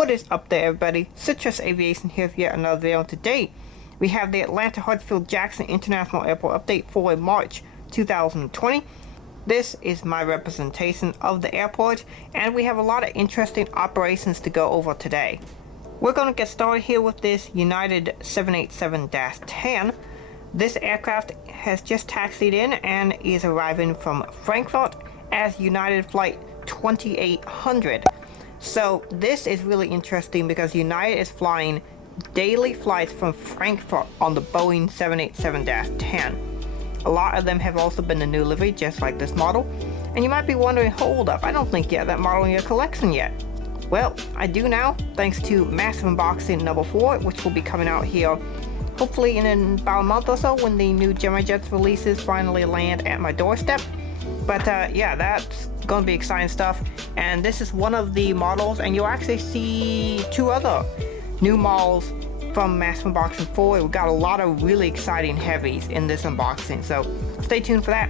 What is up there, everybody? Citrus Aviation here with yet another video. Today we have the Atlanta Heartsfield-Jackson International Airport update for March 2020. This is my representation of the airport, and we have a lot of interesting operations to go over today. We're going to get started here with this United 787-10. This aircraft has just taxied in and is arriving from Frankfurt as United Flight 2800. So this is really interesting because United is flying daily flights from Frankfurt on the Boeing 787-10. A lot of them have also been a new livery, just like this model. And you might be wondering, hold up, I don't think you have that model in your collection yet. Well, I do now, thanks to Massive Unboxing number 4, which will be coming out here hopefully in about a month or so when the new Gemini Jets releases finally land at my doorstep. But yeah, that's gonna be exciting stuff, and this is one of the models, and you'll actually see two other new models from Massive Unboxing 4. We've got a lot of really exciting heavies in this unboxing, so stay tuned for that.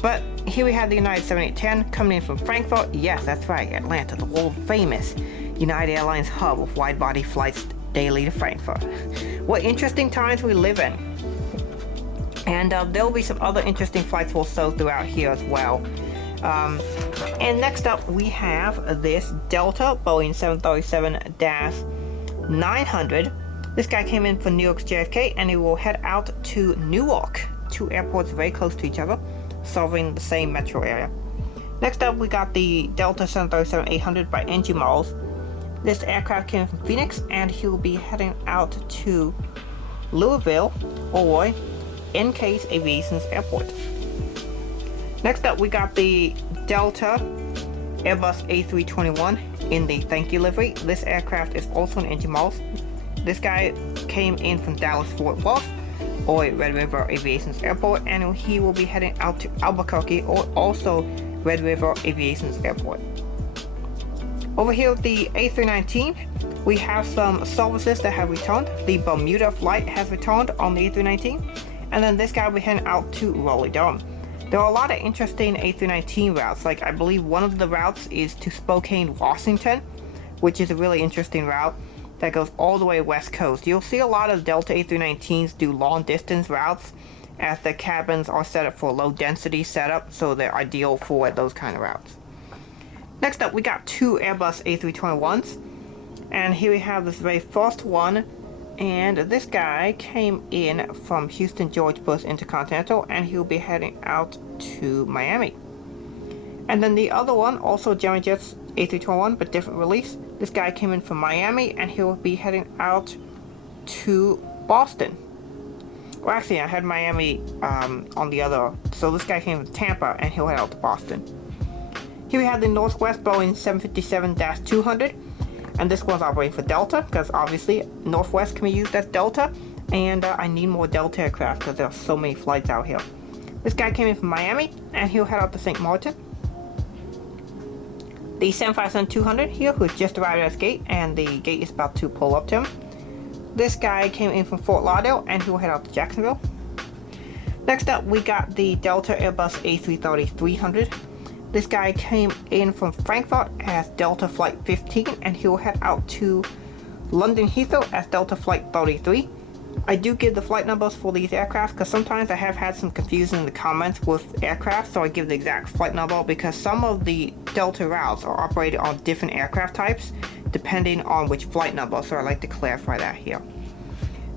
But here we have the United 7810 coming in from Frankfurt. Yes, that's right, Atlanta, the world famous United Airlines hub with wide body flights daily to Frankfurt. What interesting times we live in. And there'll be some other interesting flights also throughout here as well. And next up we have this Delta Boeing 737-900. This guy came in from New York's JFK, and he will head out to Newark, two airports very close to each other, serving the same metro area. Next up we got the Delta 737-800 by NG Models. This aircraft came from Phoenix, and he will be heading out to Louisville or NK's Aviation's Airport. Next up we got the Delta Airbus A321 in the Thank You livery. This aircraft is also an NG Models. This guy came in from Dallas Fort Worth or Red River Aviation's Airport, and he will be heading out to Albuquerque or also Red River Aviation's Airport. Over here with the A319, we have some services that have returned. The Bermuda flight has returned on the A319, and then this guy will be heading out to Raleigh-Durham. There are a lot of interesting A319 routes, like I believe one of the routes is to Spokane, Washington, which is a really interesting route that goes all the way west coast. You'll see a lot of Delta A319s do long distance routes as the cabins are set up for low density setup, so they're ideal for those kind of routes. Next up we got two Airbus A321s, and here we have this very first one, and this guy came in from Houston George Bush Intercontinental, and he'll be heading out to Miami. And then the other one, also Gemini Jets A321 but different release. This guy came in from Miami, and he'll be heading out to Boston. Well, actually I had Miami on the other, so this guy came from Tampa, and he'll head out to Boston. Here we have the Northwest Boeing 757-200, and this one's operating for Delta, because obviously Northwest can be used as Delta, and I need more Delta aircraft because there are so many flights out here. This guy came in from Miami, and he'll head out to St. Martin. The 757-200 here, who's just arrived at his gate, and the gate is about to pull up to him. This guy came in from Fort Lauderdale, and he will head out to Jacksonville. Next up we got the Delta Airbus A330-300. This guy came in from Frankfurt as Delta Flight 15, and he will head out to London Heathrow as Delta Flight 33. I do give the flight numbers for these aircraft because sometimes I have had some confusion in the comments with aircraft, so I give the exact flight number because some of the Delta routes are operated on different aircraft types depending on which flight number, so I like to clarify that here.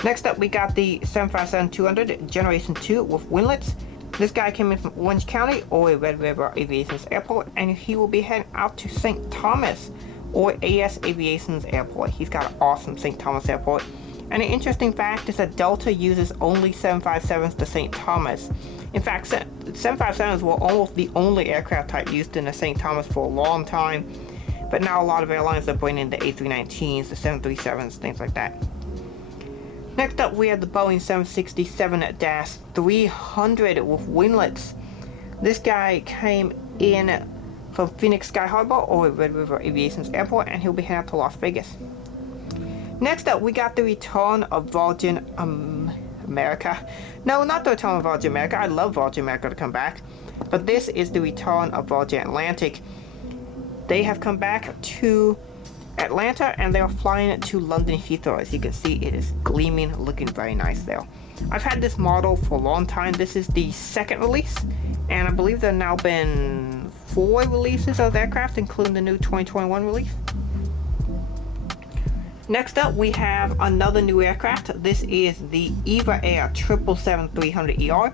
Next up we got the 757-200 Generation 2 with winglets. This guy came in from Orange County or Red River Aviation's Airport, and he will be heading out to St. Thomas or AS Aviation's Airport. He's got an awesome St. Thomas Airport. And an interesting fact is that Delta uses only 757s to St. Thomas. In fact, 757s were almost the only aircraft type used in the St. Thomas for a long time, but now a lot of airlines are bringing the A319s, the 737s, things like that. Next up we have the Boeing 767-300 with winglets. This guy came in from Phoenix Sky Harbor or Red River Aviation's Airport, and he'll be heading out to Las Vegas. Next up we got the return of Virgin America. No, not the return of Virgin America. I love Virgin America to come back, but this is the return of Virgin Atlantic. They have come back to Atlanta, and they are flying it to London Heathrow. As you can see, it is gleaming, looking very nice there. I've had this model for a long time. This is the second release, and I believe there have now been 4 releases of the aircraft, including the new 2021 release. Next up, we have another new aircraft. This is the EVA Air 777-300ER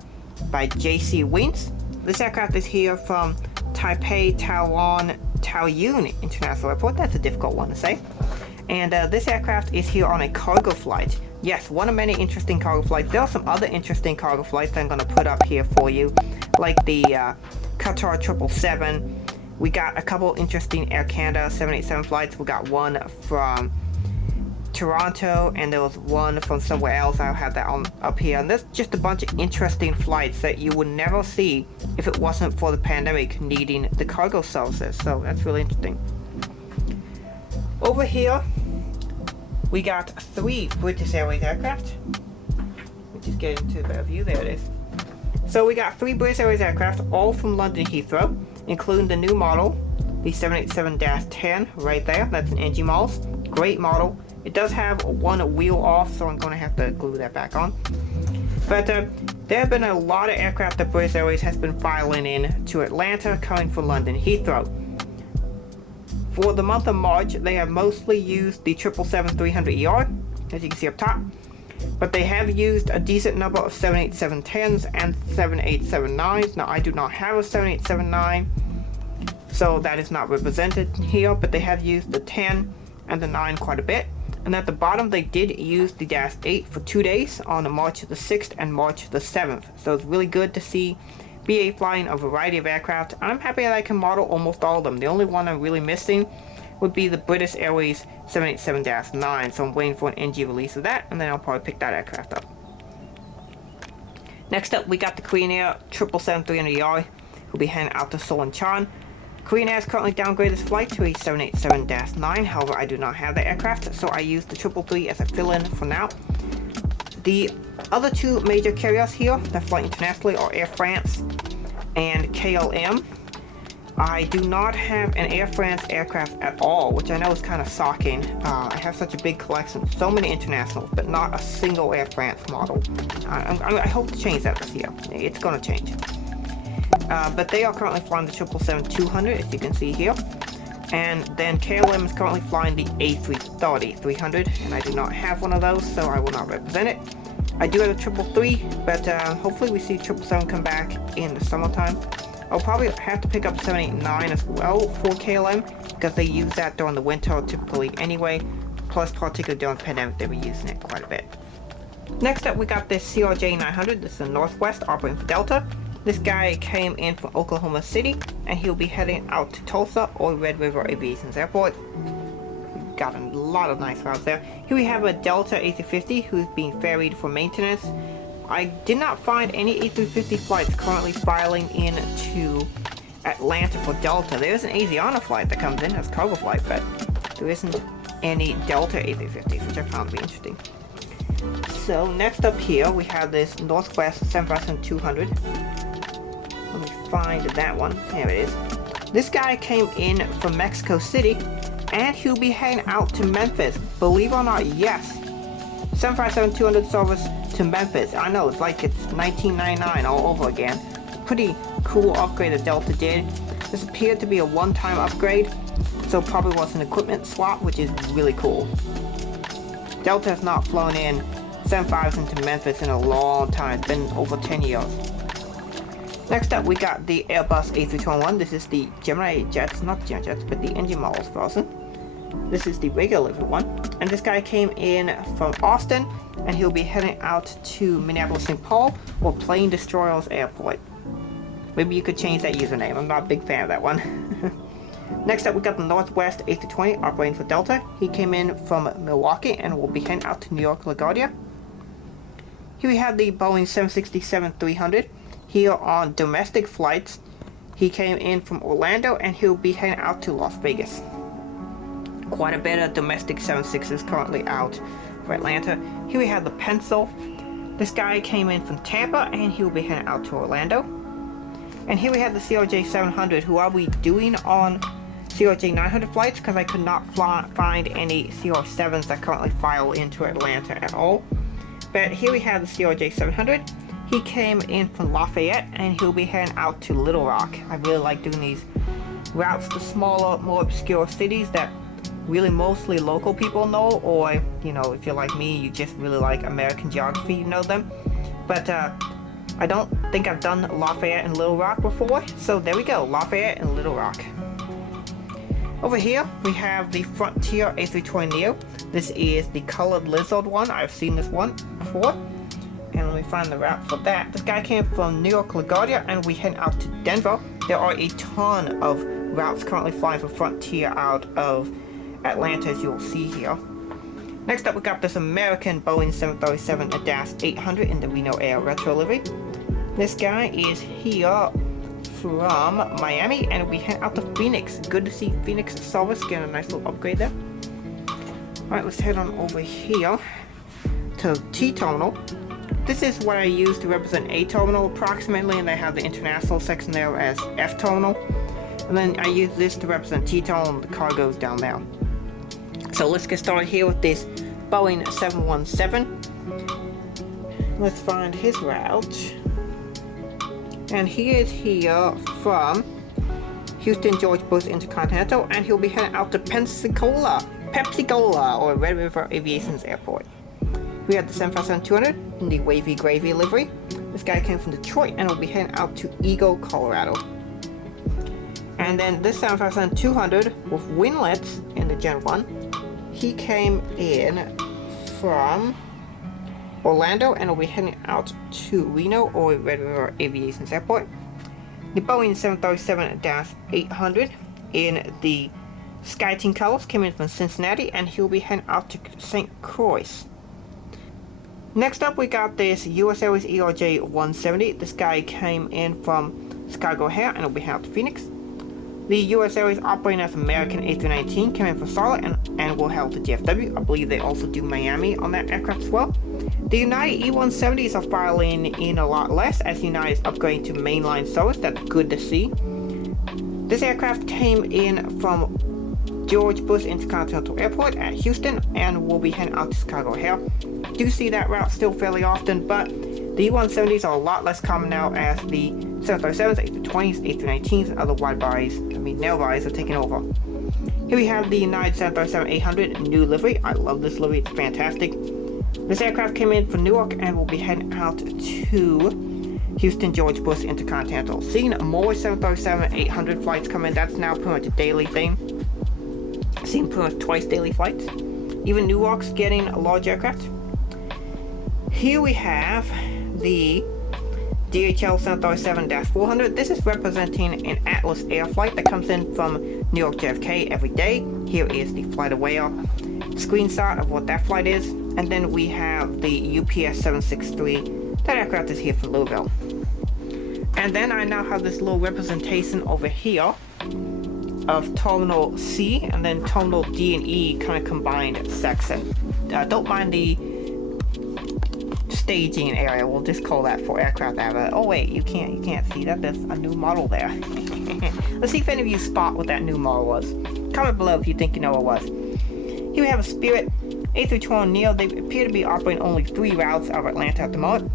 by JC Wings. This aircraft is here from Taipei Taoyuan International Airport. That's a difficult one to say. And this aircraft is here on a cargo flight. Yes, one of many interesting cargo flights. There are some other interesting cargo flights that I'm going to put up here for you, like the Qatar 777. We got a couple interesting Air Canada 787 flights. We got one from Toronto, and there was one from somewhere else. I'll have that on up here, and there's just a bunch of interesting flights that you would never see if it wasn't for the pandemic needing the cargo services. So that's really interesting. Over here we got 3 British Airways aircraft. Let me just get into a better view. There it is. So we got 3 British Airways aircraft, all from London Heathrow, including the new model, the 787-10 right there. That's an NG model. Great model. It does have one wheel off, so I'm going to have to glue that back on. But there have been a lot of aircraft that British Airways has been filing in to Atlanta, coming from London Heathrow. For the month of March, they have mostly used the 777-300ER, as you can see up top. But they have used a decent number of 787-10s and 787-9s. Now, I do not have a 787-9, so that is not represented here, but they have used the 10 and the 9 quite a bit. And at the bottom, they did use the Dash 8 for 2 days on March the 6th and March the 7th. So it's really good to see BA flying a variety of aircraft, and I'm happy that I can model almost all of them. The only one I'm really missing would be the British Airways 787-9, so I'm waiting for an NG release of that, and then I'll probably pick that aircraft up. Next up, we got the Korean Air 777-300ER, who'll be heading out to Seoul and Incheon. Korean Air has currently downgraded this flight to a 787-9, however I do not have that aircraft, so I use the 333 as a fill-in for now. The other 2 major carriers here that fly internationally are Air France and KLM. I do not have an Air France aircraft at all, which I know is kind of shocking. I have such a big collection, so many internationals, but not a single Air France model. I hope to change that this year. It's going to change. But they are currently flying the 777-200, as you can see here. And then KLM is currently flying the A330-300, and I do not have one of those, so I will not represent it. I do have a 333, but hopefully we see 777 come back in the summertime. I'll probably have to pick up 789 as well for KLM, because they use that during the winter typically anyway, plus particularly during the pandemic they were using it quite a bit. Next up, we got this CRJ900. This is a Northwest operating for Delta. This guy came in from Oklahoma City, and he'll be heading out to Tulsa or Red River Aviation's airport. We've got a lot of nice routes there. Here we have a Delta A350 who's being ferried for maintenance. I did not find any A350 flights currently filing into Atlanta for Delta. There is an Asiana flight that comes in as a cargo flight, but there isn't any Delta A350s, which I found to be interesting. So next up here, we have this Northwest 7200. Let me find that one. There it is. This guy came in from Mexico City, and he'll be heading out to Memphis. Believe it or not, yes. 757-200 service to Memphis. I know, it's like it's 1999 all over again. Pretty cool upgrade that Delta did. This appeared to be a one-time upgrade, so probably was an equipment swap, which is really cool. Delta has not flown in 75s into Memphis in a long time. It's been over 10 years. Next up, we got the Airbus A321. This is the Gemini jets, not Gemini jets, but the engine models version. This is the regular one. And this guy came in from Austin, and he'll be heading out to Minneapolis-St. Paul or Plane Destroyers Airport. Maybe you could change that username. I'm not a big fan of that one. Next up, we got the Northwest A320 operating for Delta. He came in from Milwaukee and will be heading out to New York LaGuardia. Here we have the Boeing 767-300. Here on domestic flights, he came in from Orlando and he'll be heading out to Las Vegas. Quite a bit of domestic 76s currently out for Atlanta. Here we have the Pencil. This guy came in from Tampa and he'll be heading out to Orlando. And here we have the CRJ700, who I'll be doing on CRJ-900 flights because I could not find any CR7s that currently file into Atlanta at all. But here we have the CRJ-700. He came in from Lafayette and he'll be heading out to Little Rock. I really like doing these routes to smaller, more obscure cities that really mostly local people know, or you know, if you're like me, you just really like American geography, you know them. But I don't think I've done Lafayette and Little Rock before, so there we go, Lafayette and Little Rock. Over here we have the Frontier A320neo. This is the colored lizard one. I've seen this one before, and let me find the route for that. This guy came from New York LaGuardia and we head out to Denver. There are a ton of routes currently flying for Frontier out of Atlanta, as you'll see here. Next up we got this American Boeing 737-800 in the Reno Air retro livery. This guy is here from Miami and we head out to Phoenix. Good to see Phoenix service, get a nice little upgrade there. Alright, let's head on over here to T terminal. This is what I use to represent A terminal approximately, and they have the international section there as F terminal. And then I use this to represent T terminal and the cargo's down there. So let's get started here with this Boeing 717. Let's find his route. And he is here from Houston George Bush Intercontinental, and he'll be heading out to Pensacola, or Red River Aviation's airport. We have the 757-200 in the wavy gravy livery. This guy came from Detroit and will be heading out to Eagle, Colorado. And then this 757-200 with winglets in the Gen 1. He came in from Orlando and will be heading out to Reno or Red River Aviation's airport. The Boeing 737-800 in the SkyTeam colors came in from Cincinnati and he'll be heading out to St. Croix. Next up we got this US Airways ERJ-170. This guy came in from Chicago O'Hare and will be heading out to Phoenix. The US Airways operating as American A319 came in from Charlotte and will head out to DFW. I believe they also do Miami on that aircraft as well. The United E-170s are filing in a lot less as United is upgrading to mainline service. That's good to see. This aircraft came in from George Bush Intercontinental Airport at Houston and will be heading out to Chicago O'Hare. Do see that route still fairly often, but the E-170s are a lot less common now as the 737s, A320s, A319s, and other narrow bodies are taking over. Here we have the United 737-800 new livery. I love this livery, it's fantastic. This aircraft came in from Newark and will be heading out to Houston George Bush Intercontinental. Seeing more 737-800 flights come in, that's now pretty much a daily thing. Seeing pretty much twice daily flights. Even Newark's getting a large aircraft. Here we have the DHL 737-400. This is representing an Atlas Air flight that comes in from New York JFK every day. Here is the flight aware screenshot of what that flight is. And then we have the UPS 763. That aircraft is here from Louisville. And then I now have this little representation over here of Terminal C and then Terminal D and E kind of combined section. Don't mind the staging area, we'll just call that for aircraft area. Oh wait, you can't see that, there's a new model there. Let's see if any of you spot what that new model was. Comment below if you think you know what it was. Here we have a Spirit A320neo. They appear to be operating only 3 routes out of Atlanta at the moment.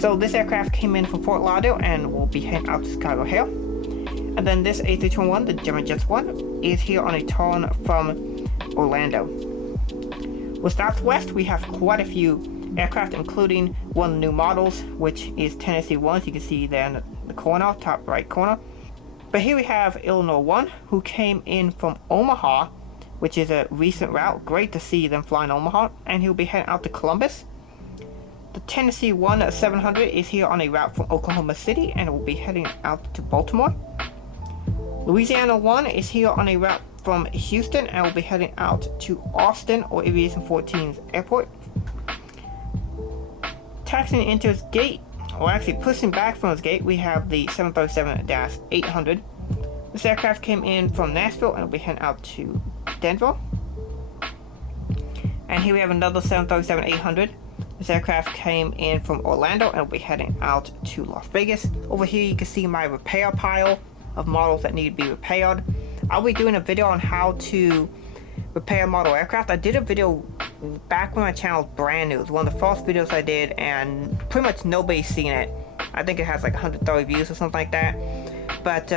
So this aircraft came in from Fort Lauderdale and will be heading out to Chicago O'Hare. And then this A321, the German Jets one, is here on a turn from Orlando. With Southwest, we have quite a few aircraft, including one of the new models, which is Tennessee 1, as you can see there in the corner, top right corner. But here we have Illinois 1, who came in from Omaha, which is a recent route. Great to see them flying Omaha, and he'll be heading out to Columbus. The Tennessee 1 700 is here on a route from Oklahoma City, and will be heading out to Baltimore. Louisiana 1 is here on a route from Houston, and will be heading out to Austin or Aviation 14's airport. Taxiing into its gate, or actually pushing back from its gate, we have the 737-800. This aircraft came in from Nashville and will be heading out to Denver. And here we have another 737-800. This aircraft came in from Orlando and will be heading out to Las Vegas. Over here you can see my repair pile of models that need to be repaired. I'll be doing a video on how to repair model aircraft. I did a video back when my channel was brand new. It was one of the first videos I did, and pretty much nobody's seen it. I think it has like 130 views or something like that. But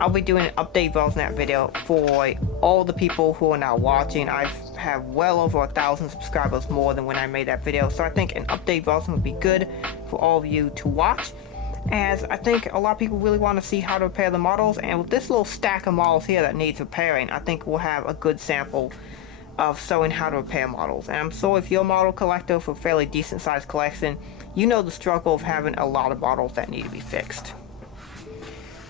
I'll be doing an update version of that video for all the people who are now watching. I have well over 1,000 subscribers more than when I made that video, so I think an update version would be good for all of you to watch, as I think a lot of people really want to see how to repair the models. And with this little stack of models here that needs repairing, I think we'll have a good sample of showing how to repair models. And I'm sure if you're a model collector for a fairly decent sized collection, you know the struggle of having a lot of models that need to be fixed.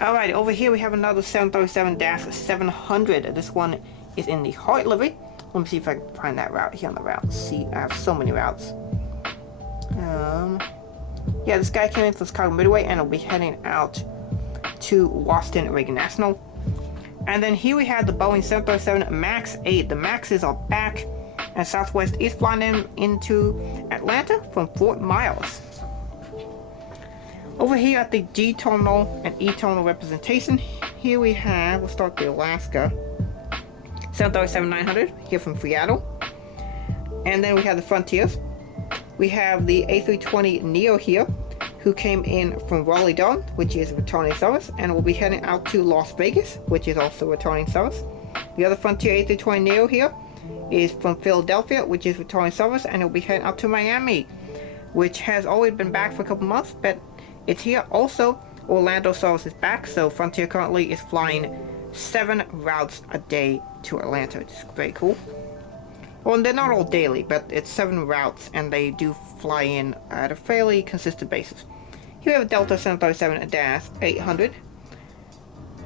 Alright, over here we have another 737-700. This one is in the Heart livery. Let me see if I can find that route here on the route. See, I have so many routes. Yeah, this guy came in for Chicago Midway and will be heading out to Washington Reagan National. And then here we have the Boeing 737 MAX 8. The Maxes are back, and Southwest is flying them into Atlanta from Fort Myers. Over here at the G terminal and E terminal representation, here we have, we'll start the Alaska 737-900 here from Seattle. And then we have the Frontiers. We have the A320neo here, who came in from Raleigh-Durham, which is returning service, and will be heading out to Las Vegas, which is also returning service. The other Frontier A320neo here is from Philadelphia, which is returning service, and it will be heading out to Miami, which has always been back for a couple months, but it's here. Also, Orlando service is back, so Frontier currently is flying 7 routes a day to Atlanta, which is very cool. Well, they're not all daily, but it's 7 routes, and they do fly in at a fairly consistent basis. Here we have a Delta 737-800.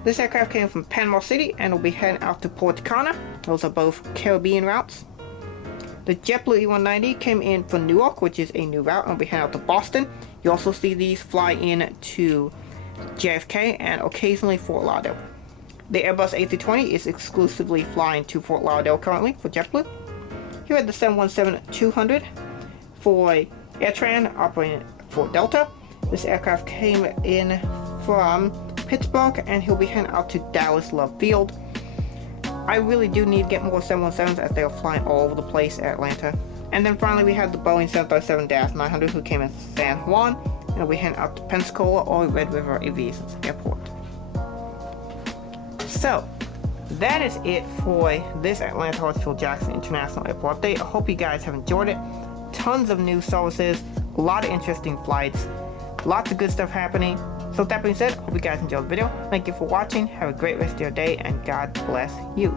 This aircraft came from Panama City and will be heading out to Port Cana. Those are both Caribbean routes. The JetBlue E190 came in from Newark, which is a new route, and will be heading out to Boston. You also see these fly in to JFK and occasionally Fort Lauderdale. The Airbus A320 is exclusively flying to Fort Lauderdale currently for JetBlue. Here at the 717-200 for AirTran operating for Delta. This aircraft came in from Pittsburgh, and he'll be heading out to Dallas Love Field. I really do need to get more 717s as they are flying all over the place at Atlanta. And then finally we have the Boeing 737-900 who came in San Juan, and will be heading out to Pensacola or Red River Aviation Airport. So that is it for this Atlanta Heartsfield-Jackson International Airport update. I hope you guys have enjoyed it. Tons of new services, a lot of interesting flights, lots of good stuff happening. So with that being said, hope you guys enjoyed the video. Thank you for watching. Have a great rest of your day, and God bless you.